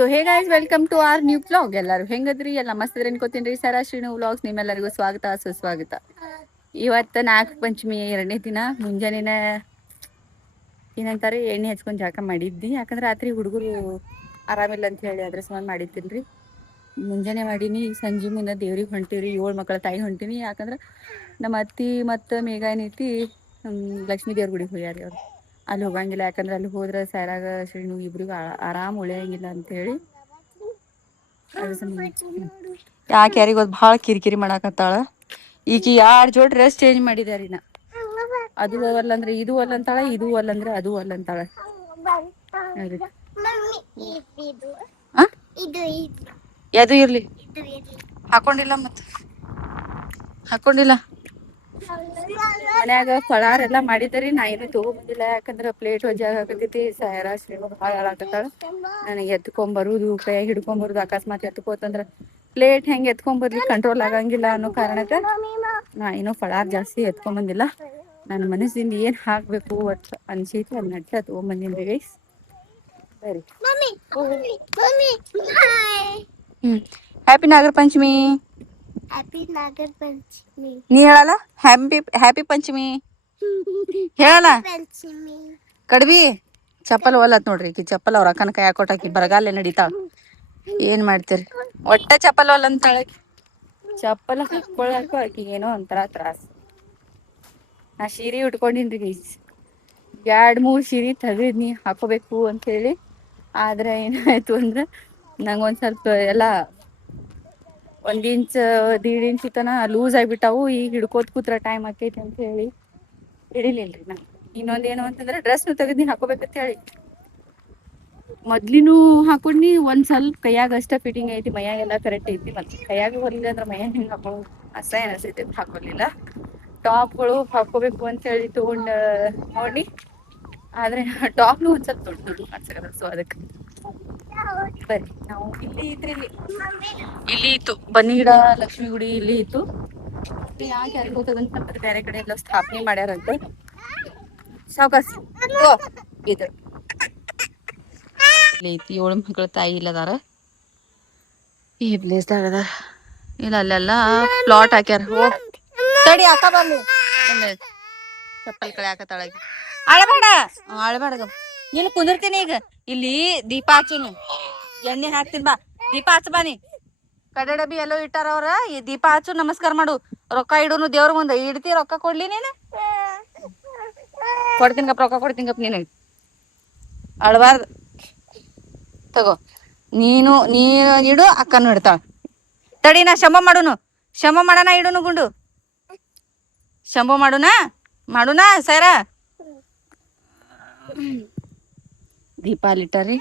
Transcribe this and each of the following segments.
So hey guys welcome to our new vlog. ಎಲ್ಲರೂ ಹೆಂಗದ್ರಿ? ಎಲ್ಲ ಮಸ್ತಿದ್ರೆ ಅನ್ಕೋತೀನಿ. ಶ್ರೀನು ವ್ಲಾಗ್ಸ್ ನಿಮ್ಮೆಲ್ಲರಿಗೂ ಸ್ವಾಗತ ಸುಸ್ವಾಗತ. ಇವತ್ತು ನಾಲ್ಕು ಪಂಚಮಿ 2ನೇ ದಿನ. ಮುಂಜಾನೆನ ಏನಂತಾರೆ ಎಣ್ಣೆ ಹಚ್ಕೊಂಡು ಜಳಕ ಮಾಡಿದ್ದಿ, ಯಾಕಂದ್ರೆ ರಾತ್ರಿ ಹುಡುಗರು ಆರಾಮಿಲ್ಲ ಅಂತ ಹೇಳಿ ಅದ್ರ ಸಮ ಮಾಡಿದ್ದಿಲ್ರಿ. ಮುಂಜಾನೆ ಮಾಡೀನಿ. ಸಂಜೆ ಮುಂದೆ ದೇವ್ರಿಗೆ ಹೊಂಟಿವ್ರಿ. 7 ಮಕ್ಕಳ ತಾಯಿ ಹೊಂಟಿನಿ. ಯಾಕಂದ್ರೆ ನಮ್ಮ ಅತ್ತಿ ಮತ್ತು ಮೇಘ ಏನೈತಿ ಲಕ್ಷ್ಮೀ ದೇವ್ರ ಗುಡಿಗೆ ಹೋಗ್ಯಾರಿ. ಅವ್ರು ಅಲ್ಲಿ ಹೋಗಂಗಿಲ್ಲ, ಯಾಕಂದ್ರೆ ಅಲ್ಲಿ ಹೋದ್ರೆ ಸ್ಯಾರಾಗ ಶ್ರೀನು ಇಬ್ರಿಗೂ ಆರಾಮ್ ಉಳಿಯಂಗಿಲ್ಲ ಅಂತ ಹೇಳಿ ಯಾಕೆ ಯಾರಿಗೊತ್ತು ಭಾಳ ಕಿರಿಕಿರಿ ಮಾಡಾಕತ್ತಾಳ. ಈಗ 2 ಜೋಡಿ ಡ್ರೆಸ್ ಚೇಂಜ್ ಮಾಡಿದಾರಿ. ನಾ ಅದು ಅಲ್ಲ ಅಂದ್ರೆ ಇದು ಅಲ್ಲ ಅಂತಾಳ, ಇದು ಅಲ್ಲ ಅಂದ್ರೆ ಅದು ಅಲ್ಲ ಅಂತಾಳ. ಅದು ಇರ್ಲಿ ಹಾಕೊಂಡಿಲ್ಲ, ಮತ್ತ ಹಾಕೊಂಡಿಲ್ಲ. ಮನ್ಯಾಗ ಫಳಾರ ಎಲ್ಲಾ ಮಾಡಿದರಿ. ನಾ ಏನು ತಗೊಂಬಂದಿಲ್ಲ, ಯಾಕಂದ್ರೆ ಪ್ಲೇಟ್ ವಜ್ಜಾಗ ಹಾಕತೈತಿ. ಸ್ಯಾರಾ ಶ್ರೀನು ಭಾಳ ಹೇಳಾಕತ್ತಾಳ. ನನಗೆ ಎತ್ಕೊಂಬರುದು, ಕೈಯಾಗ ಹಿಡ್ಕೊಂಬರುದು, ಅಕಸ್ಮಾತ್ ಎತ್ಕೋತಂದ್ರ ಪ್ಲೇಟ್ ಹೆಂಗೆ ಎತ್ಕೊಂಬರ್ಲಿ, ಕಂಟ್ರೋಲ್ ಆಗಂಗಿಲ್ಲ ಅನ್ನೋ ಕಾರಣಕ್ಕೆ ನಾ ಏನೋ ಫಳಾರ್ ಜಾಸ್ತಿ ಎತ್ಕೊಂಬಂದಿಲ್ಲ. ನನ್ನ ಮನಸ್ಸಿಂದ ಏನ್ ಹಾಕ್ಬೇಕು ಒಟ್ಟು ಅನ್ಸೈತಿ ಅದ್ ನಟ್ಟ ತಗೊಂಬಂದಿನ್ರಿ ಗೈಸ್. ಸರಿ, ಹ್ಯಾಪಿ ನಾಗರ ಪಂಚಮಿ. ನೀ ಹೇಳಲ್ಲ ಹ್ಯಾಪಿ ಪಂಚಮಿ ಹೇಳಲ್ಲ. ಕಡ್ಬಿ ಚಪ್ಪಲ್ ಹೊಲತ್ ನೋಡ್ರಿ. ಈಕಿ ಚಪ್ಪಲ್ ಅವ್ರ ಅಕ್ಕನ ಕೈ ಹಾಕೊಟ್ಟಾಕಿ ಬರಗಾಲೆ ನಡೀತಾಳ. ಏನ್ ಮಾಡ್ತೀರಿ, ಒಟ್ಟ ಚಪ್ಪಲ್ ಹೊಲ ಅಂತಾಳೆ. ಚಪ್ಪಲ್ ಹಾಕೊಳಕು ಆಕಿ ಏನೋ ಒಂಥರ ತ್ರಾಸ. ನಾ ಸೀರೆ ಉಟ್ಕೊಂಡಿನ್ರಿ ಗೈಸ್. 2-3 ಸೀರೆ ತೆಗದ್ನಿ ಹಾಕೋಬೇಕು ಅಂತ ಹೇಳಿ. ಆದ್ರೆ ಏನಾಯ್ತು ಅಂದ್ರೆ ನಂಗೊಂದ್ ಸ್ವಲ್ಪ ಎಲ್ಲಾ 1 ಇಂಚ್ 1.5 ಇಂಚ್ ತನ ಲೂಸ್ ಆಗಿಬಿಟ್ಟಾವು. ಈಗ ಹಿಡ್ಕೋತ್ ಕೂತ್ರ ಟೈಮ್ ಆಕೈತಿ ಅಂತ ಹೇಳಿ ಹಿಡಿಲಿಲ್ರಿ ನಾ. ಇನ್ನೊಂದ್ ಏನು ಅಂತಂದ್ರೆ ಡ್ರೆಸ್ನು ತೆಗದ್ನಿ ಹಾಕೋಬೇಕಂತ ಹೇಳಿ. ಮೊದ್ಲಿನೂ ಹಾಕೊಂಡ್ನಿ, ಒಂದ್ ಸ್ವಲ್ಪ ಕೈಯಾಗ ಅಷ್ಟ ಫಿಟ್ಟಿಂಗ್ ಐತಿ, ಮೈಯಾಗೆಲ್ಲಾ ಕರೆಕ್ಟ್ ಐತಿ. ಮತ್ತೆ ಕೈಯಾಗ ಹೊಲಿಲ್ಲ ಅಂದ್ರೆ ಮೈಯಾಗ ಹೆಂಗ್ ಹಾಕೊಳ್ಳೋದು ಅಸಹ್ಯ ಅನಿಸ್ತೈತಿ ಅಂತ ಹಾಕೊಲಿಲ್ಲ. ಟಾಪ್ಗಳು ಹಾಕೋಬೇಕು ಅಂತ ಹೇಳಿ ತಗೊಂಡ ನೋಡಿ, ಆದ್ರೆ ಟಾಪ್ನು ಒಂದ್ ಸ್ವಲ್ಪ ದೊಡ್ಡ ದೊಡ್ಡ ಕಾಣ್ಸಕತ್ತಾವ. ಸೊ ಅದಕ್ಕೆ ಬರ್ರಿ ನಾವು ಇಲ್ಲಿ ಇದ್ರಿ, ಇಲ್ಲಿ ಇತ್ತು ಬನ್ನಿ ಗಿಡ, ಲಕ್ಷ್ಮಿ ಗುಡಿ ಇಲ್ಲಿ ಇತ್ತು. ಯಾಕೆ ಯಾರಿಗ್ ಗೊತ್ತದಂತ ಬೇರೆ ಕಡೆ ಎಲ್ಲ ಸ್ಥಾಪನೆ ಮಾಡ್ಯಾರಂತೆ. ಸಾವಕಾಶ ಇದು ಐತಿ. 7 ಮಕ್ಕಳ ತಾಯಿ ಇಲ್ಲದಾರ ಈ ಪ್ಲೇಸ್ದಾಗ ಅದ. ಇಲ್ಲ ಅಲ್ಲೆಲ್ಲ ಪ್ಲಾಟ್ ಹಾಕ್ಯಾರ. ತಡಿ ಅಕ್ಕ ಬರ್ಲಿ. ಚಪ್ಪಲ್ ಕಳೆ ಹಾಕತ್ತಾಳಗಿ. ಅಳಬೇಡ ಅಳಬೇಡ, ಇಲ್ಲಿ ಕುಂದಿರ್ತೀನಿ. ಈಗ ಇಲ್ಲಿ ದೀಪ ಹಚ್ಚುನು, ಎಣ್ಣೆ ಹಾಕ್ತೀನಿ ಬಾ. ದೀಪ ಹಚ್ಚ ಬಾನಿ. ಕಡೆ ಡಬ್ಬಿ ಎಲ್ಲೋ ಇಟ್ಟಾರ ಅವ್ರ. ಈ ದೀಪ ಹಚ್ಚು, ನಮಸ್ಕಾರ ಮಾಡು. ರೊಕ್ಕ ಇಡುನು ದೇವ್ರ ಮುಂದೆ. ಇಡ್ತಿ ರೊಕ್ಕ ಕೊಡ್ಲಿ ನೀನು? ಕೊಡ್ತೀನಿ ಗಪ್ಪ, ರೊಕ್ಕ ಕೊಡ್ತೀನಿ ಗಪ್ಪ. ನೀನು ಅಳಬಾರ್ದು, ತಗೋ. ನೀನು ಇಡು, ಅಕ್ಕನು ಇಡ್ತಾಳ. ತಡಿ ನಾ ಶಂಭ ಮಾಡುನು, ಶಂಭ ಮಾಡೋಣ. ಇಡುನು ಗುಂಡು ಶಂಭ ಮಾಡುನಾ ಸೈರ. ದೀಪ ಅಲ್ಲಿಟ್ಟಾರಿ.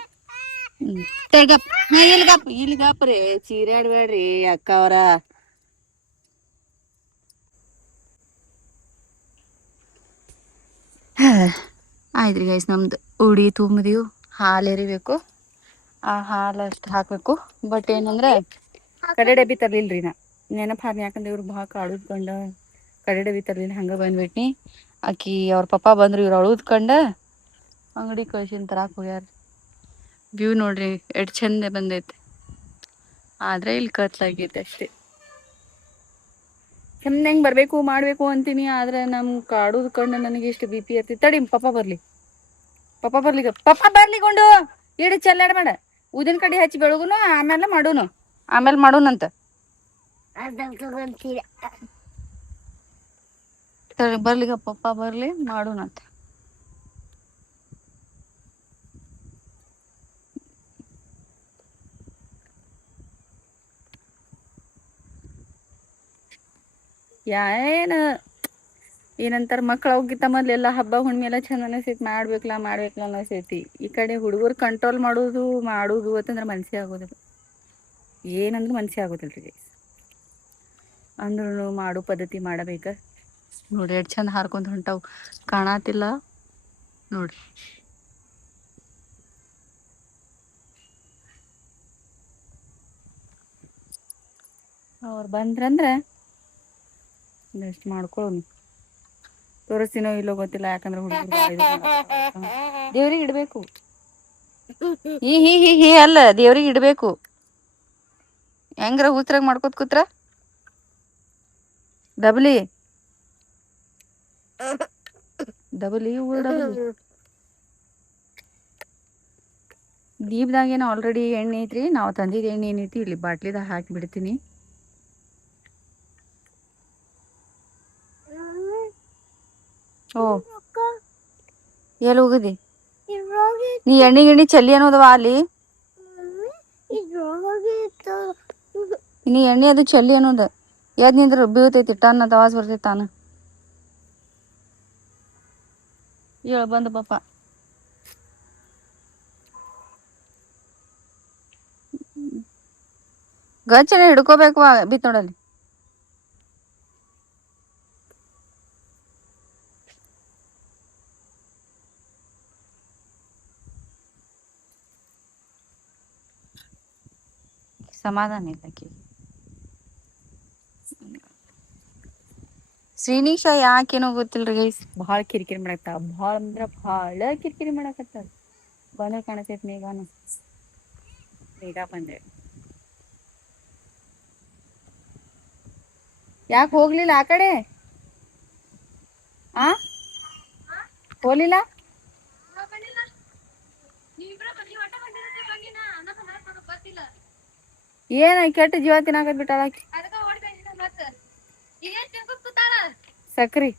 ತಡಿಗಪ್ಪ, ಇಲ್ಗಪ್ರಿ. ಚೀರಾಡ್ಬೇಡ್ರಿ ಅಕ್ಕ ಅವ್ರ. ಆಯ್ತ್ರಿ ಗೈಸ್, ನಮ್ದು ಉಡಿ ತುಂಬಿದೀವು. ಹಾಲು ಎರಿಬೇಕು. ಆ ಹಾಲು ಅಷ್ಟು ಹಾಕ್ಬೇಕು. ಬಟ್ ಏನಂದ್ರೆ ಕಡೆ ಡಬ್ಬಿ ತರ್ಲಿಲ್ರಿ ನಾ. ನೆನಪು ಹಾರ್ನಿ, ಯಾಕಂದ್ರೆ ಇವ್ರು ಭಾಳ ಕಾಡುದ್ಕೊಂಡ ಕಡೆ ಡಬ್ಬಿ ತರ್ಲಿಲ್ಲ. ಹಂಗ ಬಂದ್ಬಿಟ್ನಿ. ಆಕಿ ಅವ್ರ ಪಪ್ಪ ಬಂದ್ರು, ಇವ್ರು ಅಳುದ್ಕೊಂಡ ಅಂಗಡಿ ಕಳ್ಸಿನ್ ತರಾಕ್ ಹೋಗ್ಯಾರ. ವ್ಯೂ ನೋಡ್ರಿ ಎಷ್ಟ್ ಚಂದ ಬಂದೈತೆ. ಆದ್ರೆ ಇಲ್ಲಿ ಕತ್ಲಾಗೈತೆ ಅಷ್ಟೇ. ಹೆಂಗ್ ಬರ್ಬೇಕು ಮಾಡ್ಬೇಕು ಅಂತೀನಿ, ಆದ್ರೆ ನಮ್ ಕಾಡುದ್ ಕಂಡು ನನಗೆ ಇಷ್ಟು BP ಇರ್ತೈತಿ. ತಡಿ ಪಪ್ಪ ಬರ್ಲಿ ಗೊಂಡು. ಇಡು ಚೆಲ್ಲಾಡ್ಬೇಡ. ಉದಿನ ಕಡ್ಡಿ ಹಚ್ಚಿ ಬೆಳಗುನು, ಆಮೇಲೆ ಮಾಡುನಂತ. ಬರ್ಲಿಗ ಪಪ್ಪ ಬರ್ಲಿ, ಮಾಡುನಂತ. ಏನಂತಾರ, ಮಕ್ಳು ಹೋಗಿತ್ತ ಮೊದ್ಲು ಎಲ್ಲ ಹಬ್ಬ ಹುಣ್ಣಿಮೆ ಎಲ್ಲ ಚಂದ ಅನಸೈತಿ. ಮಾಡ್ಬೇಕಲ್ಲ ಅನಸೈತಿ. ಈ ಕಡೆ ಹುಡುಗರು ಕಂಟ್ರೋಲ್ ಮಾಡುದು ಅಂತಂದ್ರೆ ಮನ್ಸೇ ಆಗೋದಿಲ್ಲ. ಏನಂದ್ರೆ ಮನ್ಸೇ ಆಗೋದಿಲ್ರಿ. ಅಂದ್ರೂ ಮಾಡು ಪದ್ಧತಿ ಮಾಡಬೇಕ. ನೋಡ್ರಿ ಎಷ್ಟ್ ಚಂದ ಹಾರ್ಕೊಂತ ಹೊಂಟಾವ್. ಕಾಣತಿಲ್ಲ ನೋಡ್ರಿ. ಅವ್ರು ಬಂದ್ರಂದ್ರೆ ಬೆಸ್ಟ್ ಮಾಡ್ಕೊಳ್ಳೋನು. ತೋರಿಸ್ತೀನೋ ಇಲ್ಲೋ ಗೊತ್ತಿಲ್ಲ, ಯಾಕಂದ್ರೆ ಹುಡುಗರು ದೇವ್ರಿಗೆ ಇಡ್ಬೇಕು. ಹಿ ಹಿ ಹಿ ಹಿ ಅಲ್ಲ ದೇವ್ರಿಗೆ ಇಡ್ಬೇಕು. ಹೆಂಗ್ರ ಹೂತ್ರಾಗ ಮಾಡ್ಕೋತ ಕೂತ್ರ ಡಬ್ಲಿ ಡಬಲಿ ದೀಪದಾಗೇನ ಆಲ್ರೆಡಿ ಎಣ್ಣೆ ಐತ್ರಿ. ನಾವು ತಂದಿದ್ದು ಎಣ್ಣೆ ಏನೈತಿ ಇಲ್ಲಿ ಬಾಟ್ಲಿದಾಗ ಹಾಕಿ ಬಿಡ್ತೀನಿ. ಓ ಎಲ್ಲಿ ಹೋಗಿದಿ? ನೀ ಎಣ್ಣೆ ಗಿಣ್ಣಿ ಚಲ್ಲಿ ಅನ್ನೋದವ ಅಲ್ಲಿ. ನೀ ಎಣ್ಣೆ ಅದು ಚಲ್ಲಿ ಅನ್ನೋದು ಎದ್ ನಿಂದ್ರ ಬೀಳ್ತೈತಿ ಟನ್ ಅಂತ ಆವಾಜ್ ಬರ್ತೈತಿ ತಾನ. ಹೇಳ ಬಂದ ಪಾಪ. ಗಚ್ಚನ ಹಿಡ್ಕೋಬೇಕು ಬಿತ್ ನೋಡಲ್ಲಿ. ಸಮಾಧಾನ ಇಲ್ಲಕಿ. ಶ್ರೀನಿಶಾ ಯಾಕೇನೋ ಗೊತ್ತಿಲ್ರಿ ಗೈಸ್, ಭಾಳ ಕಿರಿಕಿರಿ ಮಾಡಾಕತ್ತಾಳ. ಭಾಳ ಅಂದ್ರ ಭಾಳ ಕಿರಿಕಿರಿ ಮಾಡಾಕತ್ತಾಳ. ಬಂದ ಕಾಣತೈತಿ ಮೇಘಾನು. ಮೇಘ ಬಂದೆ. ಯಾಕೆ ಹೋಗ್ಲಿಲ್ಲ ಆ ಕಡೆ? ಆ ಹೋಗ್ಲಿಲ್ಲ. ಏನ ಕೆಟ್ಟ ಜೀವ ತಿನ್ನಾಕತ್ ಬಿಟ್ಟಾಳ ಆಕಿ. ಸಕ್ರಿ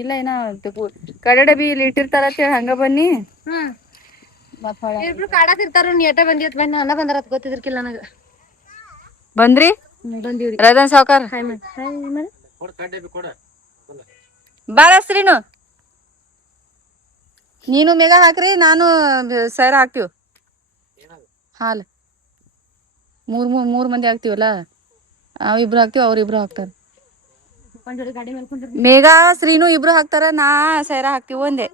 ಇಲ್ಲ ಏನ ಕಡೆ ಡಬಿ ಇಲ್ಲಿ ಇಟ್ಟಿರ್ತಾರ ಹಂಗ ಬನ್ನಿ. ಇಬ್ರು ಕಾಡಾತಿರ್ತಾರ. ನೀ ಎಟ ಬಂದಿ ಬನ್ನಿ ಅನ್ನ ಬಂದಾರ ಗೊತ್ತಿದ್ರಕಿಲ್ಲ ನನಗ. ಬಂದ್ರಿ ಬಂದಿವ್ರಿ. ರದನ್ ಸಾವ್ಕಾರ ಬಾಳ ಶ್ರೀನು ನೀನು ಮೇಘ ಹಾಕ್ರಿ, ನಾನು ಸೈರ ಹಾಕ್ತಿವ್ ಹಾಲ್. ಮೂರ್ ಮಂದಿ ಆಗ್ತಿವಲ್ಲ. ನಾವಿಬ್ರು ಹಾಕ್ತಿವ್ ಅವ್ರಿಬ್ರು ಹಾಕ್ತಾರ. ಮೇಘ ಶ್ರೀನು ಇಬ್ರು ಹಾಕ್ತಾರ, ನಾ ಸೈರಾ ಹಾಕ್ತಿವ ಒಂದೆ.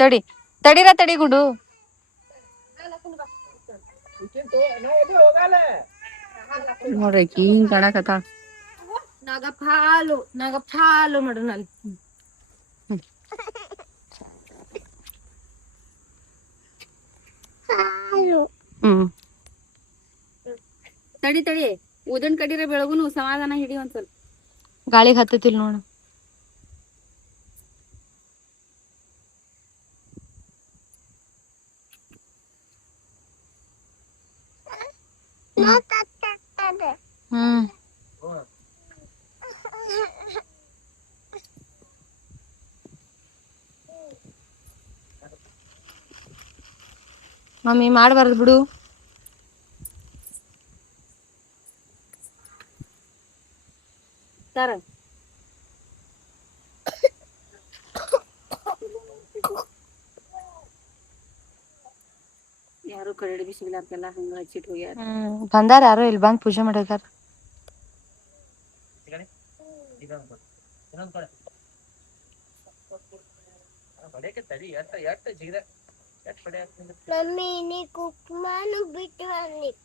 ತಡಿ ತಡಿರ ತಡಿ ಗುಡು. ನೋಡ್ರಿ ಹಿಂಗ್ ಕಾಣಕತ್ತಾಳ. ನಾಗಪ್ಪಾಲು ನೋಡ್ರಿ ನಾನು. ತಡಿ ತಡಿ ಉದನ್ ಕಡಿರ ಬೆಳಗುನು ಸಮಾಧಾನ ಹಿಡಿ ಒಂದ್ ಸ್ವಲ್ಪ. ಗಾಳಿಗೆ ಹತ್ತತಿಲ್ ನೋಡು. ಮಮ್ಮಿ ಮಾಡ್ಬಾರ್ದು ಬಿಡು. ಸರ ಯಾರು ಕರಡಿ ಬಿ ಸಿಗ್ಲಾರ್ದಲ್ಲ ಹಂಗ ಹಚ್ಚಿಟ್ಟು ಹೋಗ್ಯಾರ. ಬಂದಾರ ಯಾರೋ ಇಲ್ಲಿ ಬಂದ್ ಪೂಜೆ ಮಾಡಿದಾರ.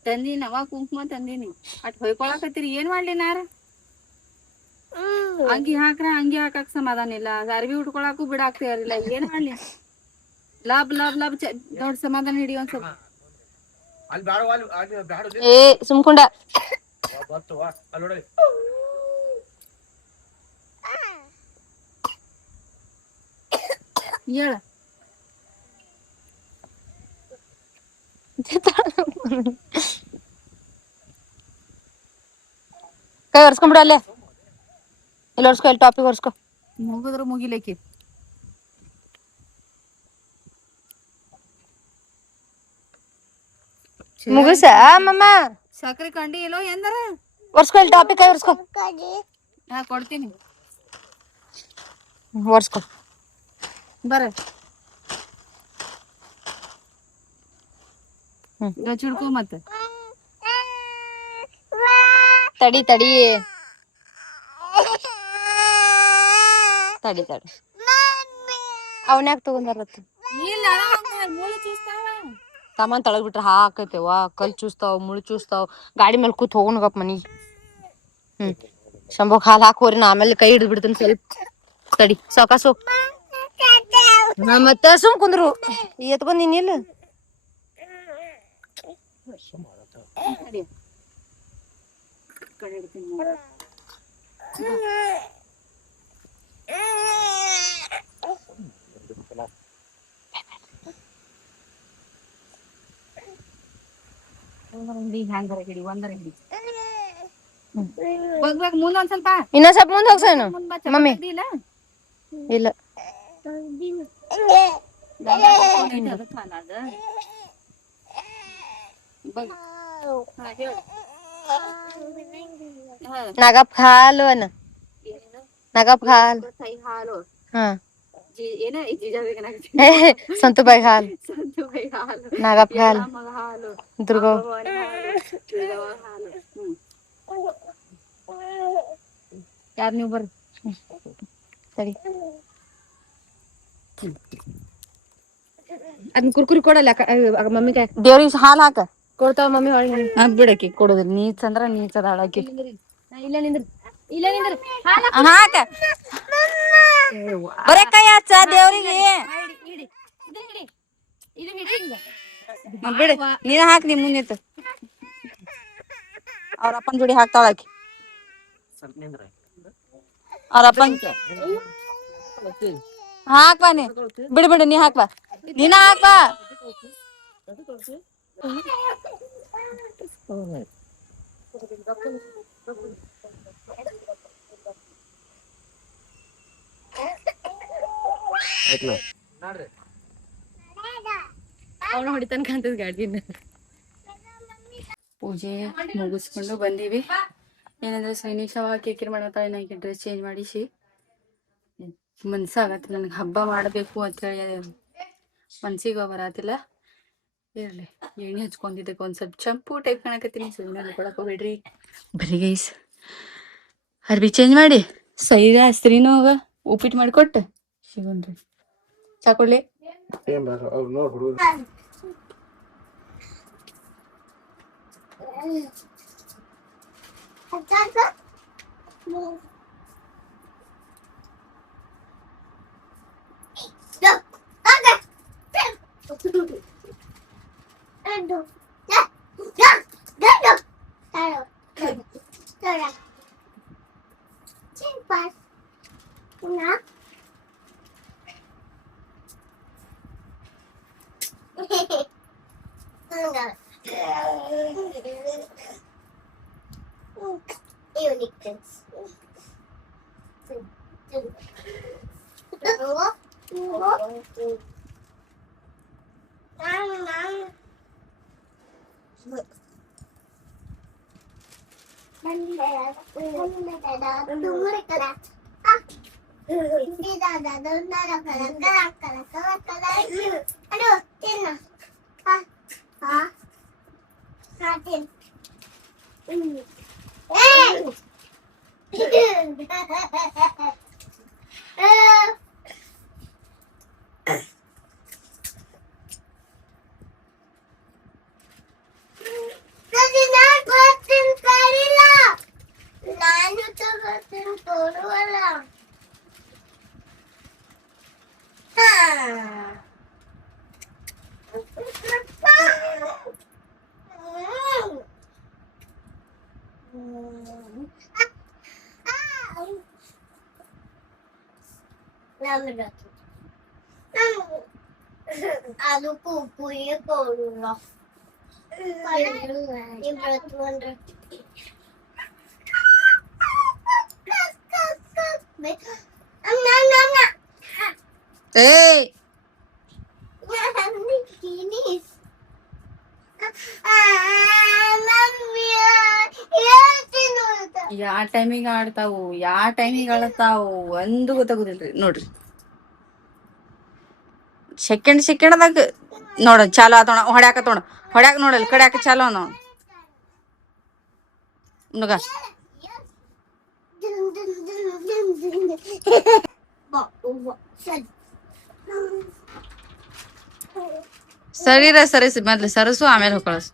ತಂದೀನಿ ಅವ ಕುಂಕುಮ ತಂದೀನಿ. ಅಟ್ ಹೊಯ್ಕೊಳಕತ್ತೀರಿ ಏನ್ ಮಾಡ್ಲಿ ನಾರ. ಅಂಗಿ ಹಾಕ್ರ ಅಂಗಿ ಹಾಕಾಕ ಸಮಾಧಾನ ಇಲ್ಲ, ಅರ್ವಿ ಉಟ್ಕೊಳಕು ಬಿಡಾಕ್ತಿಯಾರಿಲ್ಲ. ಏನ್ ಮಾಡ್ಲಿ. ಲಾಭ ಲಾಭ ಲಾಭ ದೊಡ್ಡ ಸಮಾಧಾನ ಹಿಡಿ ಒಂದ್ ಸ್ವಲ್ಪ. ಏ ಸುಮ್ಕೊಂಡ ಹೇಳ. ಕೈ ಒರ್ಸ್ಕೊಂಡ್ಬಿಡ ಅಲ್ಲೇ. ಇಲ್ಲಿ ಒರ್ಸ್ಕೊ, ಇಲ್ಲಿ ಟಾಪಿಗೆ ಒರ್ಸ್ಕೊ. ಮುಗಿದ್ರು ಮುಗಿಲೇಕಿ. ಮುಗಿಸ ಮಮ್ಮ. ಸಕ್ರೆ ಕಂಡಿ ಇಲ್ಲೋ ಎಂದಾರ ಒರ್ಸ್ಕೊ, ಇಲ್ಲಿ ಟಾಪಿಕ್ ಕೈ ಒರ್ಸ್ಕೊ. ಹಾ ಕೊಡ್ತೀನಿ ಒರ್ಸ್ಕೊ ಬರ. ಚಿಡ್ಕೊ ಮತ್ತ. ತಡಿ ತಡಿ ತಡಿ ತಡಿ ಅವನ್ಯಾಕ ತಗೊಂಡಾರತ್ತ. ಸಾಮಾನ್ ತಳಗ್ ಬಿಟ್ರ ಹಾಕೈತೆವ ಕಲ್ ಚೂಸ್ತಾವ್ ಮುಳು ಚೂಸ್ತಾವ್. ಗಾಡಿ ಮೇಲೆ ಕೂತ್ ಹೋಗೋಣಗಪ್ಪ ಮನಿ. ಶಂಭೋಗ್ ಹಾಲ್ ಹಾಕೋರಿ ನಾ ಆಮೇಲೆ ಕೈ ಹಿಡಿದ್ ಬಿಡ್ತೀನಿ ಸ್ವಲ್ಪ. ತಡಿ ಸಾವ್ಕಾಸು. ಮತ್ತೆ ಸುಮ್ ಕುಂದ್ರು ಎತ್ಕೊಂಡ್ ನೀನಿಲ್ಲ ಮುಂದೊಂದ್ ಸ್ವಲ್ಪ ಇನ್ನೊಂದ್ ಸ್ವಲ್ಪ ಮುಂದೆ ಹೋಗ್ಸೇನು ಮಮ್ಮಿ ಇಲ್ಲ ನಗಪ್ ಹಾಲು ಅನ್ನ ನಗಪ್ ಹಾಲು ಹಾ ಸಂತುಬಾಯಿ ಹಾಲು ನಾಗಪ್ಪ ಹಾಲು ದುರ್ಗ ಯಾರ್ ನೀವು ಬರ್ರಿ ಸರಿ ಅದನ್ನ ಕುರ್ಕುರಿ ಕೊಡಲ್ಲ ಮಮ್ಮಿ ದೇವ್ರಿಗೆ ಹಾಲು ಹಾಕ ಕೊಡ್ತಾವ ಮಮ್ಮಿ ಹೊಳ್ಳಿ ಬಿಡಕಿ ಕೊಡುದಿಲ್ಲ ನೀಚ್ ಅಂದ್ರ ನೀಚ್ ಅದ ಹಾಕಿ ಇಲ್ಲ ನಿಂದ್ರಿ ಇಲ್ಲ ನಿಂದ್ರಿ ಹಾಕ ಬರೇ ಕೈ ಹಚ್ಚ ದೇವ್ರಿಗೆ ಬಿಡ ನೀನ ಹಾಕ್ ನೀ ಮುಂದಿತ್ತು ಅವ್ರ ಅಪ್ಪನ ಜೋಡಿ ಹಾಕ್ತಾಳ ಆಕಿ ಅವ್ರ ಅಪ್ಪನ್ ಹಾಕ್ಬಾ ನೀ ಬಿಡು ಬಿಡು ನೀ ಹಾಕ್ಬಾ ನೀನ ಹಾಕ್ಬಾ ಅವನು ಹೊಡಿತಾನ ಕಾಣ್ತದ ಗಾಡಿನ ಪೂಜೆ ಮುಗಿಸ್ಕೊಂಡು ಬಂದೀವಿ ಏನಂದ್ರೆ ಸೈನಿಕ ಕೇಕಿರ್ ಮಾಡತ್ತಾಳೆ ನನಗೆ ಡ್ರೆಸ್ ಚೇಂಜ್ ಮಾಡಿಸಿ ಮನ್ಸಾಗತ್ತೆ ನನಗೆ ಹಬ್ಬ ಮಾಡಬೇಕು ಅಂತೇಳಿ ಮನ್ಸಿಗೆ ಬರತ್ತಿಲ್ಲ ಇರಲಿ ಎಣ್ಣೆ ಹಚ್ಕೊಂಡಿದ್ದಕ್ಕೆ ಒಂದು ಸ್ವಲ್ಪ ಚಂಪು ಟೈಪ್ ಕಾಣಕತ್ತೀನಿ ಸುಮ್ಮನೆ ಕೊಡಕ್ಕೆ ಹೋಗ್ಬೇಡ್ರಿ ಬರೀ ಗೈಸ್ ಅರ್ಬಿ ಚೇಂಜ್ ಮಾಡಿ ಸೈದ ಸ್ತ್ರೀನೂ ಹೋಗ ಉಪ್ಪಿಟ್ಟು ಮಾಡಿಕೊಟ್ಟು ಶಿವನ್ರಿ ಚಾ ಕೊಡ್ಲಿ ಅದು ಪೂಪುಯ್ಯ ಕೊಡುಲ್ಲ ಯಾ ಟೈಮಿಗೆ ಆಡ್ತಾವು ಯಾ ಟೈಮಿಗೆ ಆಡ್ತಾವು ಒಂದು ಗೊತ್ತಾಗುದಿಲ್ರಿ ನೋಡ್ರಿ ಸೆಕೆಂಡ್ದಾಗ ನೋಡ ಚಾಲು ಆತೋಣ ಹೊಡ್ಯಾಕತ್ತೋಣ ಹೊಡ್ಯಾಕ ನೋಡಲ್ ಕಡ್ಯಾಕ ಚಾಲು ನೋಡ ನುಗ ಸರಿರ ಸರಿಸಿ ಮೊದ್ಲು ಸರಸು ಆಮೇಲೆ ಹೊಕ್ಕಳಸು